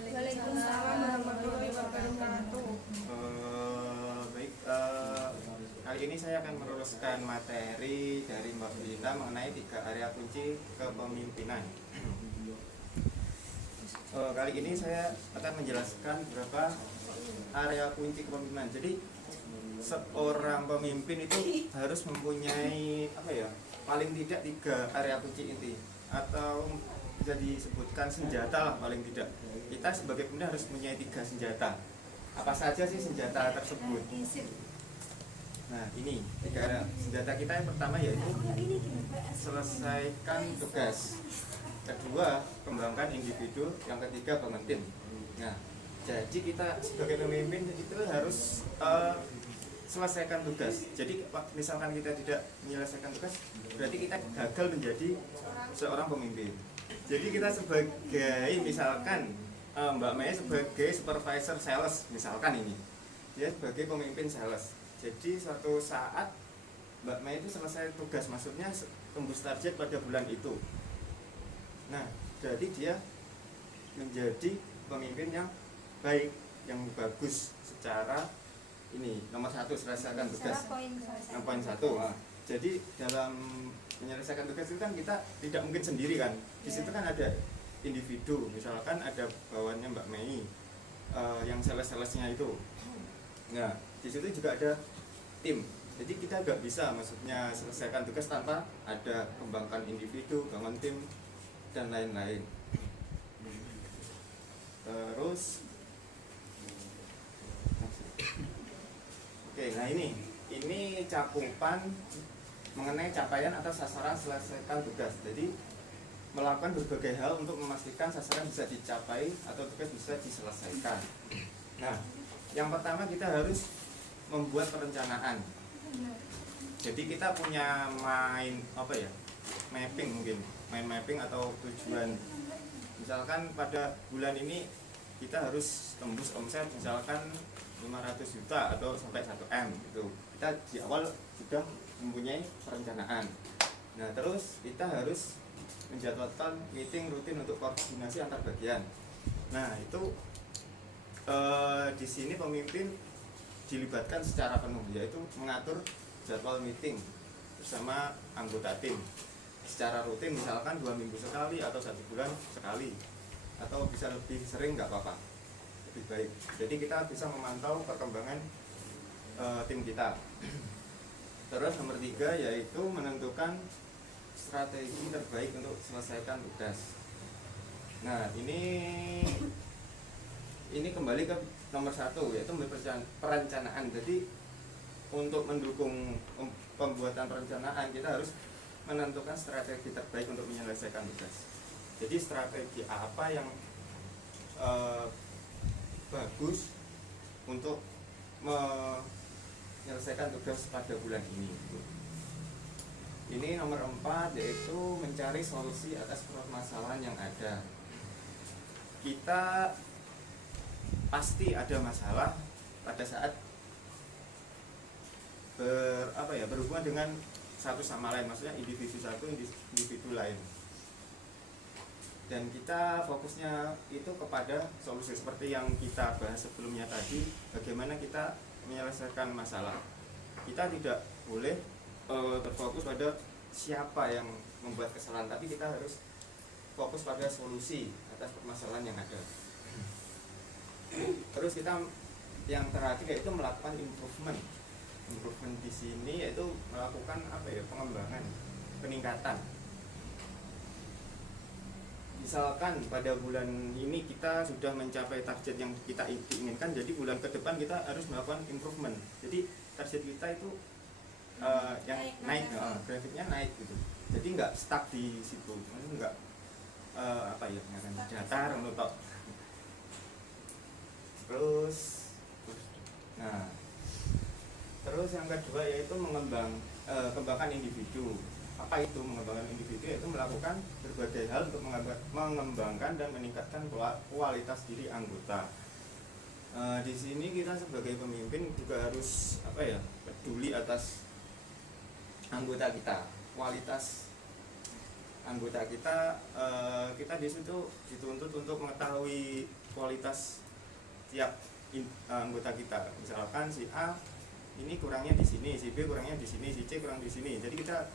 Waalaikumsalam warahmatullahi wabarakatuh. Baik, kali ini saya akan meluruskan materi dari Mbak Lina mengenai 3 area kunci kepemimpinan. Kali ini saya akan menjelaskan beberapa area kunci kepemimpinan. Jadi seorang pemimpin itu harus mempunyai paling tidak 3 area kunci inti, atau bisa disebutkan senjata lah paling tidak. Kita sebagai pemimpin harus mempunyai 3 senjata. Apa saja sih senjata tersebut? Nah, ini 3 area senjata kita. Yang pertama yaitu selesaikan tugas. Kedua, kembangkan individu. Yang ketiga, bangun tim. Nah, jadi kita sebagai pemimpin itu harus selesaikan tugas. Jadi misalkan kita tidak menyelesaikan tugas, berarti kita gagal menjadi seorang pemimpin. Jadi kita sebagai misalkan Mbak Mei sebagai supervisor sales, misalkan ini dia sebagai pemimpin sales. Jadi suatu saat Mbak Mei itu selesai tugas, maksudnya tembus target pada bulan itu. Nah, jadi dia menjadi pemimpin yang baik, yang bagus secara ini. Nomor 1, selesaikan tugas. Yang poin 1. Jadi dalam menyelesaikan tugas itu kan kita tidak mungkin sendiri kan. Di situ kan ada individu, misalkan ada bawahannya Mbak Mei yang sales-salesnya itu. Nah, di situ juga ada tim. Jadi kita nggak bisa maksudnya selesaikan tugas tanpa ada kembangkan individu, bangun tim dan lain-lain. Terus oke, nah ini cakupan mengenai capaian atau sasaran selesaikan tugas. Jadi melakukan berbagai hal untuk memastikan sasaran bisa dicapai atau tugas bisa diselesaikan. Nah, yang pertama kita harus membuat perencanaan. Jadi kita punya mapping mungkin, mapping atau tujuan. Misalkan pada bulan ini kita harus tembus omset misalkan 500 juta atau sampai 1 M gitu. Kita di awal sudah mempunyai perencanaan. Nah, terus kita harus menjadwalkan meeting rutin untuk koordinasi antar bagian. Nah, itu di sini pemimpin dilibatkan secara penuh, yaitu mengatur jadwal meeting bersama anggota tim secara rutin, misalkan 2 minggu sekali atau 1 bulan sekali, atau bisa lebih sering nggak apa-apa, lebih baik. Jadi kita bisa memantau perkembangan tim kita. Terus nomor 3 yaitu menentukan strategi terbaik untuk selesaikan tugas. Nah, ini kembali ke nomor 1 yaitu perencanaan. Jadi untuk mendukung pembuatan perencanaan kita harus menentukan strategi terbaik untuk menyelesaikan tugas. Jadi strategi apa yang bagus untuk menyelesaikan tugas pada bulan ini. Ini nomor 4 yaitu mencari solusi atas permasalahan yang ada. Kita pasti ada masalah pada saat berhubungan dengan satu sama lain, maksudnya individu satu, individu lain. Dan kita fokusnya itu kepada solusi seperti yang kita bahas sebelumnya tadi, bagaimana kita menyelesaikan masalah. Kita tidak boleh terfokus pada siapa yang membuat kesalahan, tapi kita harus fokus pada solusi atas permasalahan yang ada. Terus kita yang terakhir yaitu melakukan improvement di sini, yaitu melakukan pengembangan, peningkatan. Misalkan pada bulan ini kita sudah mencapai target yang kita inginkan, jadi bulan ke depan kita harus melakukan improvement. Jadi target kita itu yang naik, grafiknya naik gitu. Jadi nggak stuck di situ, nggak datar menutup. Terus yang kedua yaitu kembangkan individu. Apa itu mengembangkan individu? Yaitu melakukan berbagai hal untuk mengembangkan dan meningkatkan kualitas diri anggota. Di sini kita sebagai pemimpin juga harus peduli atas anggota kita, kualitas anggota kita, kita di situ dituntut untuk mengetahui kualitas tiap anggota kita. Misalkan si A ini kurangnya di sini, si B kurangnya di sini, si C kurang di sini. Jadi kita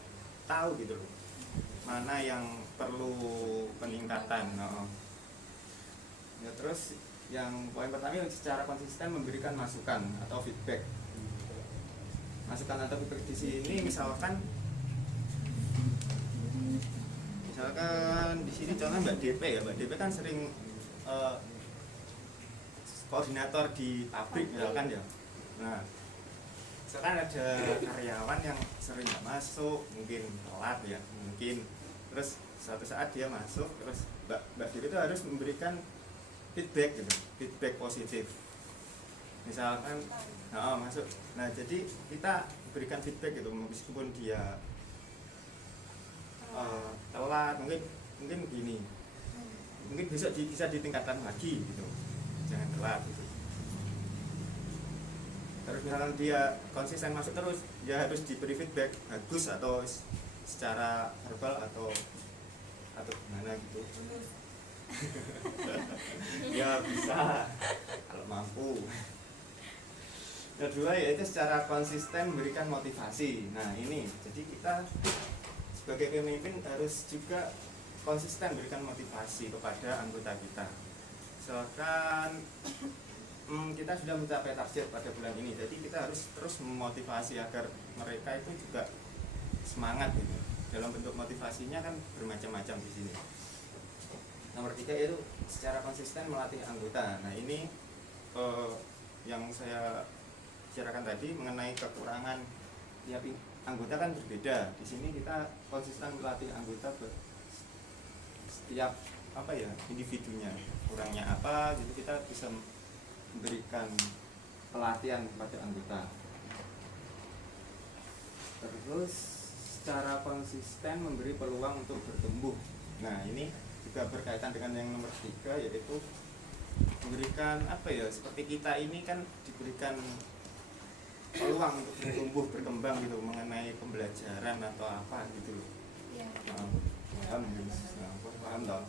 tahu gitu loh, mana yang perlu peningkatan. Ya, terus yang poin pertama secara konsisten memberikan masukan atau feedback. Masukan atau feedback di sini misalkan di sini contohnya Mbak DP ya, Mbak DP kan sering koordinator di pabrik misalkan ya. Nah, misalkan ada karyawan yang sering nggak masuk, mungkin telat ya, mungkin terus suatu saat dia masuk, terus Mbak DP itu harus memberikan feedback gitu, feedback positif. Misalkan masuk, nah jadi kita berikan feedback gitu, meskipun dia telat, mungkin begini, mungkin besok bisa ditingkatkan lagi gitu, jangan telat gitu. Terus misalkan dia konsisten masuk terus, ya harus diberi feedback bagus atau secara verbal atau gimana gitu. Ya bisa kalau mampu. Kedua yaitu secara konsisten memberikan motivasi. Nah ini, jadi kita sebagai pemimpin harus juga konsisten memberikan motivasi kepada anggota kita. Misalkan kita sudah mencapai target pada bulan ini, jadi kita harus terus memotivasi agar mereka itu juga semangat gitu. Dalam bentuk motivasinya kan bermacam-macam di sini. Nomor 3 yaitu secara konsisten melatih anggota. Nah ini yang saya bicarakan tadi mengenai kekurangan tiap anggota kan berbeda. Di sini kita konsisten melatih anggota setiap individunya, kurangnya apa gitu, kita bisa memberikan pelatihan kepada anggota. Terus secara konsisten memberi peluang untuk bertumbuh. Nah ini juga berkaitan dengan yang nomor 3 yaitu memberikan seperti kita ini kan diberikan peluang untuk bertumbuh berkembang gitu mengenai pembelajaran atau apa gitu loh. Iya. Paham toh?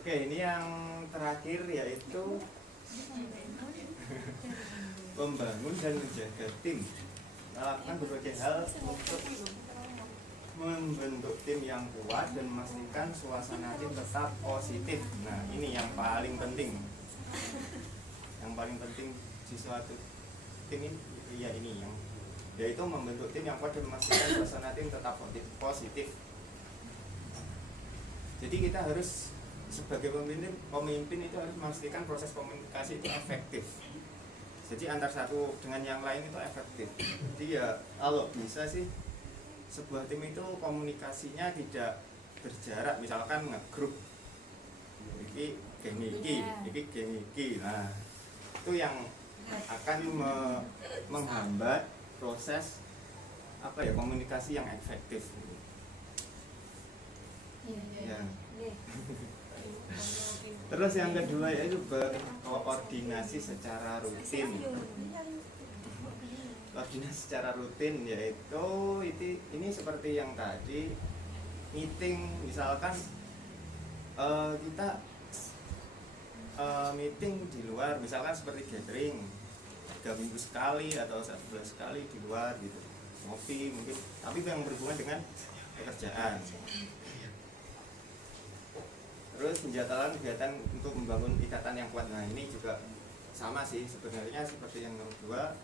Oke, ini yang terakhir yaitu membangun dan menjaga tim. Melakukan berbagai hal untuk membentuk tim yang kuat dan memastikan suasana tim tetap positif. Nah, ini yang paling penting. Yang paling penting di suatu tim ini yaitu membentuk tim yang kuat dan memastikan suasana tim tetap positif. Jadi kita harus sebagai pemimpin itu harus memastikan proses komunikasi itu efektif. Jadi antar satu dengan yang lain itu efektif. Jadi ya kalau bisa sih sebuah tim itu komunikasinya tidak berjarak, misalkan ngegrup iki geng iki. Nah, itu yang akan menghambat proses komunikasi yang efektif. Ya. Terus yang kedua yaitu berkoordinasi secara rutin. Koordinasi secara rutin yaitu ini seperti yang tadi meeting, misalkan kita meeting di luar, misalkan seperti gathering 3 minggu sekali atau 1 bulan sekali di luar gitu, ngopi mungkin, tapi yang berhubungan dengan pekerjaan. Terus menjadwalkan kegiatan untuk membangun ikatan yang kuat. Nah ini juga sama sih sebenarnya seperti yang nomor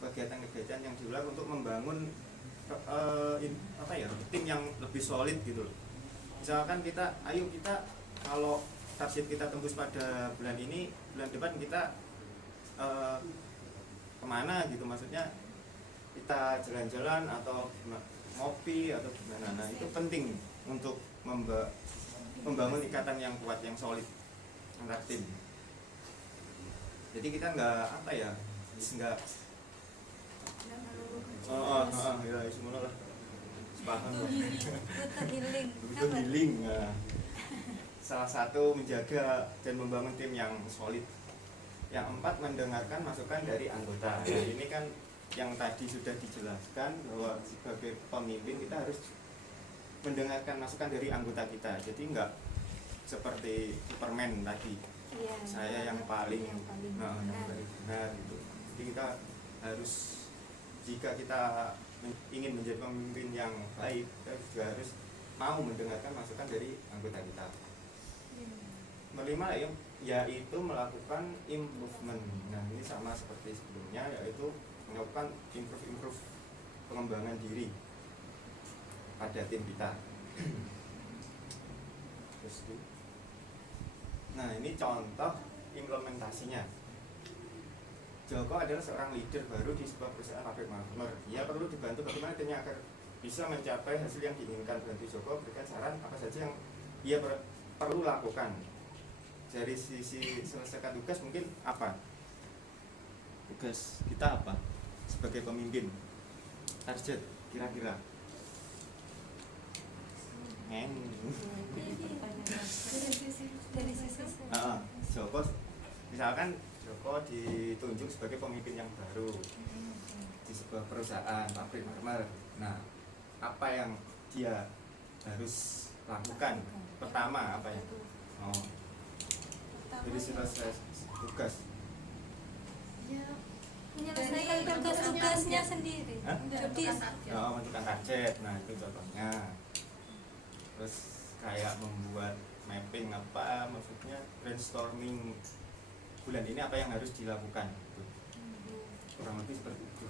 2, kegiatan-kegiatan yang diulang untuk membangun tim yang lebih solid gitu loh. Misalkan kita kalau target kita tembus pada bulan ini, bulan depan kita kemana gitu, maksudnya kita jalan-jalan atau ngopi atau gimana. Nah itu penting untuk membangun ikatan yang kuat, yang solid antar tim. Jadi kita nggak ya semuanya lah paham lah. Butuh healing. Nah, salah satu menjaga dan membangun tim yang solid. Yang 4, mendengarkan masukan dari anggota. Nah, ini kan yang tadi sudah dijelaskan bahwa sebagai pemimpin kita harus mendengarkan masukan dari anggota kita. Jadi enggak seperti Superman tadi, saya yang paling benar gitu. Jadi kita harus, jika kita ingin menjadi pemimpin yang baik, kita juga harus mau mendengarkan masukan dari anggota kita. Kelima yaitu melakukan improvement. Nah ini sama seperti sebelumnya, yaitu melakukan improve pengembangan diri pada tim kita. Nah ini contoh implementasinya. Joko adalah seorang leader baru di sebuah perusahaan pabrik marmer. Ia perlu dibantu bagaimana timnya agar bisa mencapai hasil yang diinginkan. Bantu Joko berikan saran apa saja yang ia perlu lakukan. Dari sisi selesaikan tugas mungkin apa? Tugas kita apa? Sebagai pemimpin, target kira-kira. Joko, misalkan Joko ditunjuk sebagai pemimpin yang baru di sebuah perusahaan pabrik marmer. Nah, apa yang dia harus lakukan? Pertama apa ya? Jadi selesai tugas. Ya, menyelesaikan tugas-tugasnya sendiri. Menentukan target. Nah, itu contohnya. Terus kayak membuat mapping apa, maksudnya brainstorming bulan ini apa yang harus dilakukan gitu. Kurang lebih seperti itu.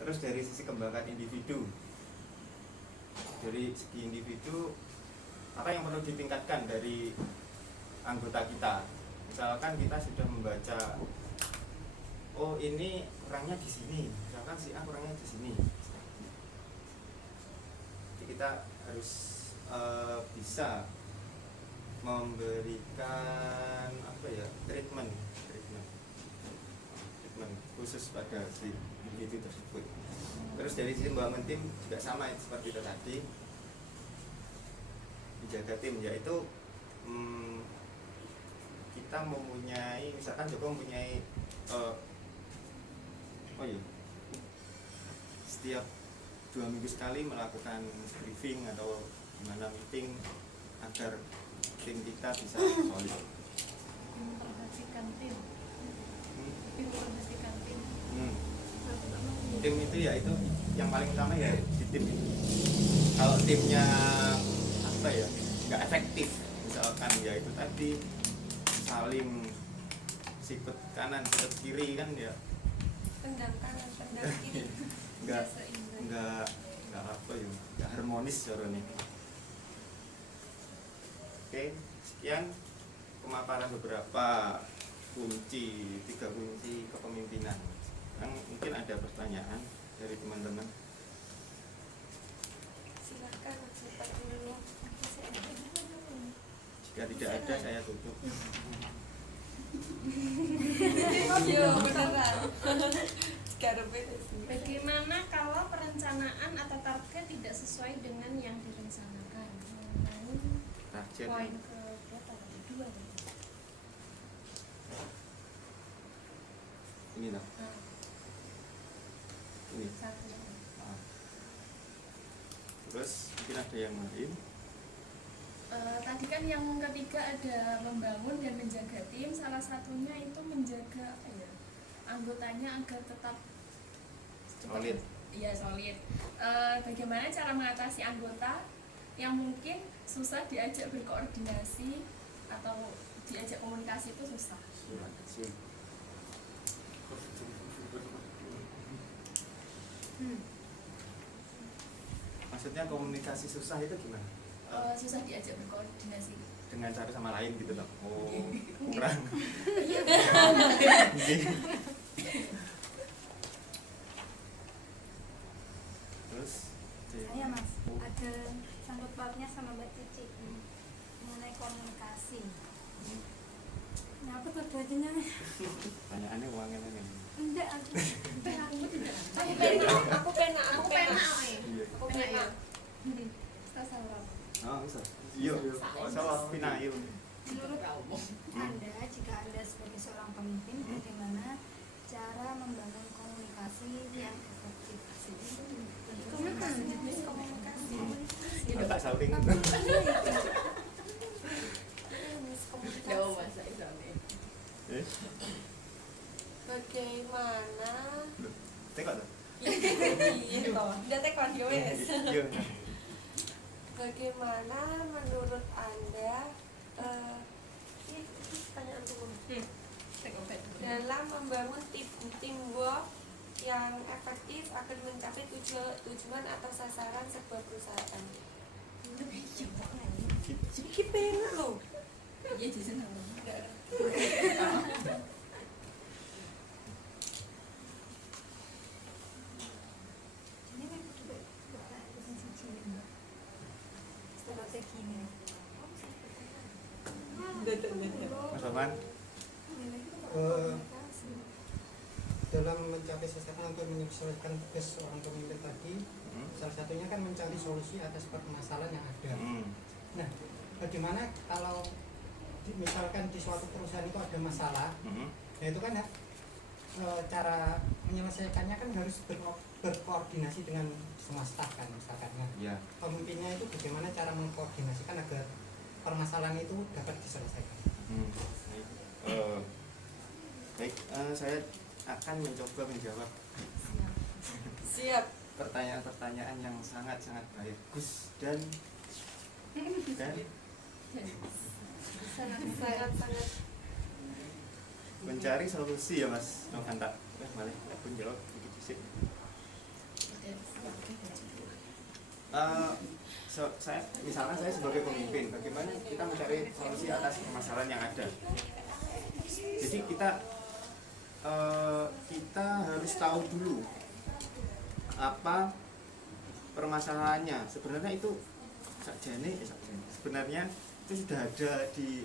Terus dari sisi kembangkan individu, dari segi individu apa yang perlu ditingkatkan dari anggota kita. Misalkan kita sudah membaca, oh ini kurangnya di sini, misalkan si A kurangnya di sini. Jadi kita harus bisa memberikan apa ya, treatment khusus pada si individu tersebut. Terus dari sisi membangun tim juga sama seperti itu tadi, menjaga tim, yaitu kita mempunyai, misalkan Joko mempunyai setiap 2 minggu sekali melakukan briefing atau gimana meeting agar tim kita bisa solid. Memperhatikan tim. Memperhatikan tim. Tim itu ya itu yang paling utama ya di tim itu. Kalau timnya apa ya, nggak efektif, misalkan ya itu tadi saling sikut kanan sikut kiri kan ya, Tendang kanan, tendang kiri. nggak apa ya, nggak harmonis caranya. Oke, sekian pemaparan beberapa kunci, 3 kunci kepemimpinan. Mungkin ada pertanyaan dari teman-teman. Silakan seperti dulu. Jika tidak ada saya tutup. Yo, beneran. Bagaimana kalau perencanaan atau target tidak sesuai dengan yang direncanakan? Target. Poin ke berapa tadi? 2 ya? Ini loh. Ini. 1. Terus mungkin ada yang lain. Tadi kan yang ketiga ada membangun dan menjaga tim. Salah satunya itu menjaga apa ya, anggotanya agar tetap Solid. Iya, solid. Bagaimana cara mengatasi anggota yang mungkin susah diajak berkoordinasi atau diajak komunikasi itu susah? Maksudnya komunikasi susah itu gimana? Susah diajak berkoordinasi Dengan cara sama lain gitu loh. Oh, kurang. Terus Saya Mas, ada sangkut pautnya sama Mbak Cici mengenai komunikasi. Nah, aku tuh bajunya pertanyaannya uangnya nih. enggak aku tidak. Aku pena. Iya. Oh, bisa. Iya. Sama Pinayu. Menurut Anda, jika Anda sebagai seorang pemimpin, bagaimana cara membangun komunikasi yang efektif. Kita tak saling. Jauh bahasa Islamnya. Bagaimana Tengok tuh. iya toh udah tekon yo wes. Iya. Bagaimana menurut Anda ini pertanyaan umum dalam membangun teamwork yang efektif agar mencapai tujuan atau sasaran sebuah perusahaan? Iki penak loh. Iya jajan apa? Strateginya. Mas Roman, dalam mencapai sasaran untuk menyelesaikan tugas seorang pemimpin tadi, salah satunya kan mencari solusi atas permasalahan yang ada. Nah, bagaimana kalau misalkan di suatu perusahaan itu ada masalah, nah itu kan cara menyelesaikannya kan harus berkoordinasi dengan semua staf kan misalkan. Nah, ya. pemimpinnya itu bagaimana cara mengkoordinasikan agar permasalahan itu dapat diselesaikan. Baik, saya akan mencoba menjawab Siap. pertanyaan-pertanyaan yang sangat-sangat bagus dan Sangat mencari solusi ya Mas Novanta. Malah aku jawab dikit sih. Saya misalkan saya sebagai pemimpin, bagaimana kita mencari solusi atas permasalahan yang ada. Jadi kita harus tahu dulu apa permasalahannya. Sebenarnya itu sebenarnya itu sudah ada di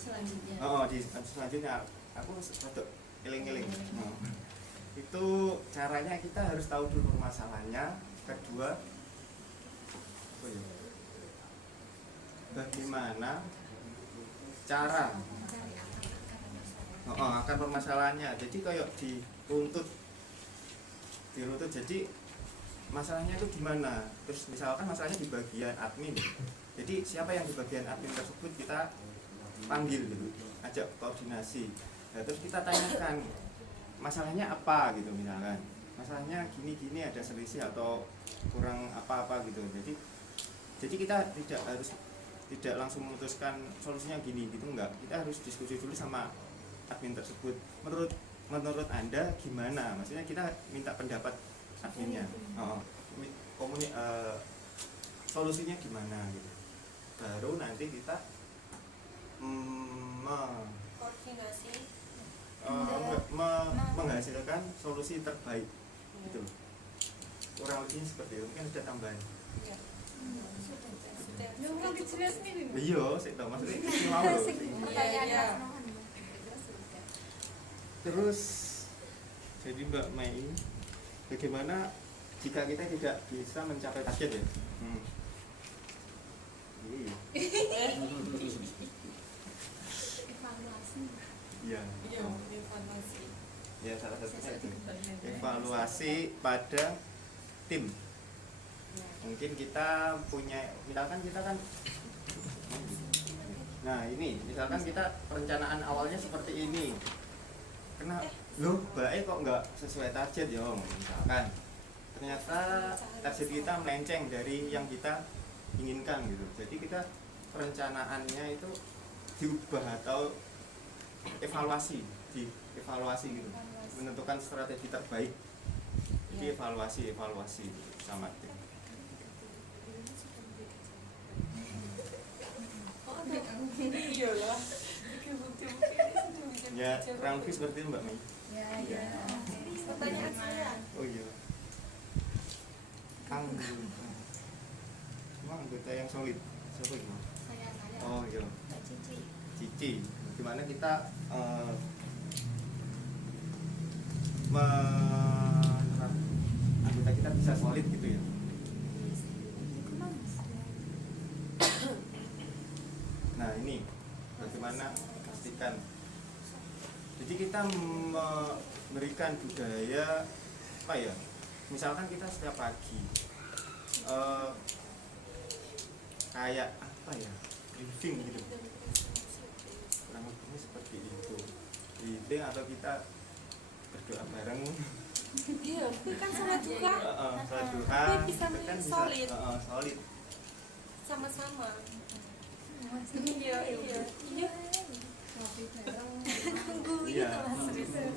Selanjutnya. di selanjutnya aku satu eling-eling. Itu caranya kita harus tahu dulu permasalahannya. Kedua, bagaimana cara akan permasalahannya. Jadi kayak diruntut jadi masalahnya itu gimana. Terus misalkan masalahnya di bagian admin, jadi siapa yang di bagian admin tersebut kita panggil gitu, ajak koordinasi. Nah, terus kita tanyakan masalahnya apa gitu, misalkan masalahnya gini ada selisih atau kurang apa gitu. Jadi kita tidak langsung memutuskan solusinya gini gitu, enggak. Kita harus diskusi dulu sama admin tersebut. Menurut Anda gimana? Maksudnya kita minta pendapat adminnya. Solusinya gimana gitu. Baru nanti kita koordinasi menghasilkan solusi terbaik gitu. Kurang lebih seperti itu. Mungkin ada tambahan. Iya, saya tahu maksudnya ini mau loh. Iya. Terus jadi Mbak Mei, bagaimana jika kita tidak bisa mencapai target ya? Iya. Evaluasi. Iya. Evaluasi. Ya salah satunya itu. Evaluasi pada tim. Mungkin kita punya, misalkan kita kan, nah ini misalkan kita perencanaan awalnya seperti ini. Loh, baik kok nggak sesuai target ya, misalkan ternyata target kita melenceng dari yang kita inginkan gitu. Jadi kita perencanaannya itu diubah atau evaluasi gitu, menentukan strategi terbaik. Jadi evaluasi sama tim. Iya lah. Ya kurang lebih seperti itu Mbak Mei. Ya. Pertanyaan saya. Oh iya. Kang emang anggota yang solid siapa itu? Saya. Oh iya. Mbak Cici. Gimana kita anggota kita bisa solid gitu ya? Nah ini bagaimana pastikan Jadi kita memberikan budaya apa ya? Misalkan kita setiap pagi kayak apa ya? Briefing gitu. Kurang lebihnya seperti itu. Briefing atau kita berdoa bareng. Iya, itu kan sholat duha Sholat duha. Tapi bisa itu kan solid. Solid. sama-sama. Iya, Iya. tunggu Iya. gitu mas.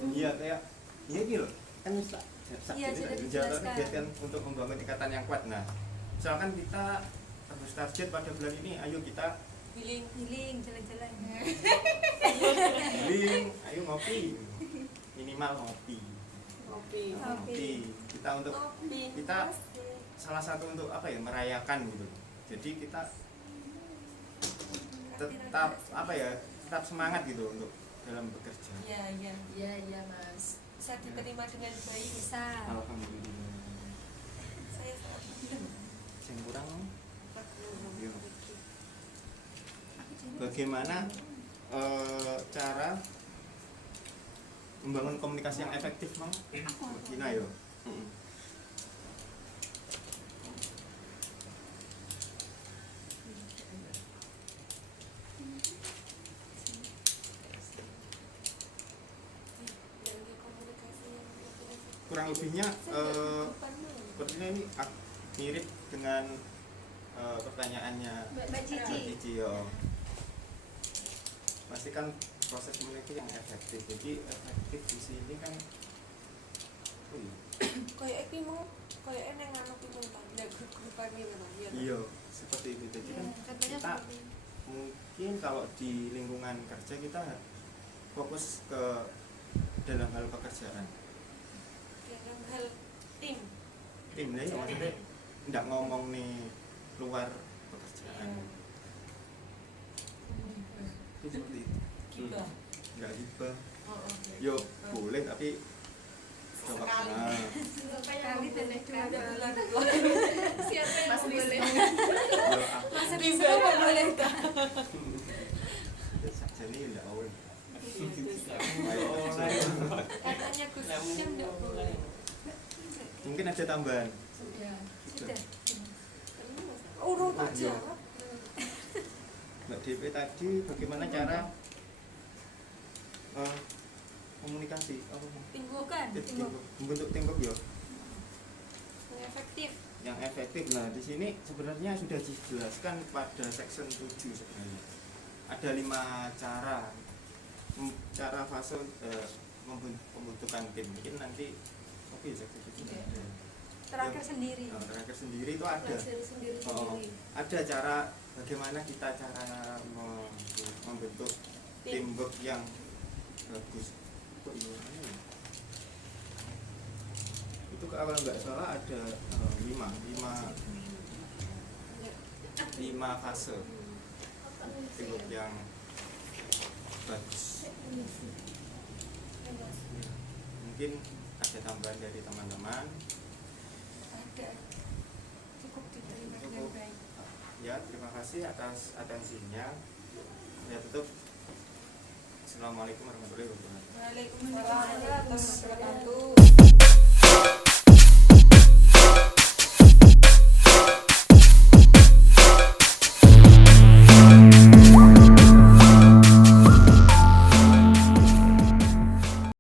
Iya kayak iya gitu loh. Kan Iya, sudah jatuh dijelaskan. target kan untuk membangun ikatan yang kuat. Nah, misalkan kita harus target pada bulan ini, ayo kita Healing. Healing jalan-jalan. healing, ayo ngopi. Minimal ngopi. Kopi. Ngopi. Kita untuk Kopi. kita salah satu untuk apa ya merayakan gitu. Jadi kita tetap apa ya tetap semangat gitu untuk dalam bekerja. Iya, iya. Iya, iya Mas. Bisa diterima dengan baik. Bisa. Alhamdulillah. Saya sangat Yang kurang makmur. Iya. Bagaimana cara membangun komunikasi yang efektif, Mang? Gina yo. Dan komunikasi yang Kurang lebihnya sepertinya ini mirip dengan pertanyaannya Mbak Cici. Mbak Cici yo. Pastikan proses komunikasi yang efektif. Jadi efektif di sini kan kayak iki mau kayak eneng anu ki mau kan ndak grup-grupan gitu kan. iya seperti itu. Jadi kan Contohnya kita seperti ini. mungkin kalau di lingkungan kerja kita fokus ke dalam hal pekerjaan. Dalam hal tim. Timnya ya maksudnya nggak ngomong nih luar pekerjaan. Itu seperti itu. Gibah. Nggak hibah. Oh, oh. Yo boleh tapi coba Sekali. Kali dan dua Bulan. Siapa yang Mas boleh? Yo Mas Rizky nggak boleh. jadi nggak boleh. Katanya Gus Dim ndak boleh. Mungkin ada tambahan. Sudah. Sudah. Urut Oh, aja. iya. Mbak DP tadi bagaimana cara komunikasi Bukan. membentuk teamwork ya Yang efektif. yang efektif. Nah di sini sebenarnya sudah dijelaskan pada section 7 sebenarnya ada 5 cara fase pembentukan tim. Mungkin nanti section 7 ada. Terakhir sendiri. Nah, terakhir sendiri itu ada. Pelajari sendiri Oh, sendiri. ada cara bagaimana kita membentuk teamwork yang bagus. Kok ini? Itu kalau nggak salah ada 5 fase teamwork yang bagus. Mungkin ada tambahan dari teman-teman. Ada. Cukup diterima dengan Cukup. baik. Ya, terima kasih atas atensinya. Ya, tutup. Assalamualaikum warahmatullahi wabarakatuh. Waalaikumsalam warahmatullahi wabarakatuh.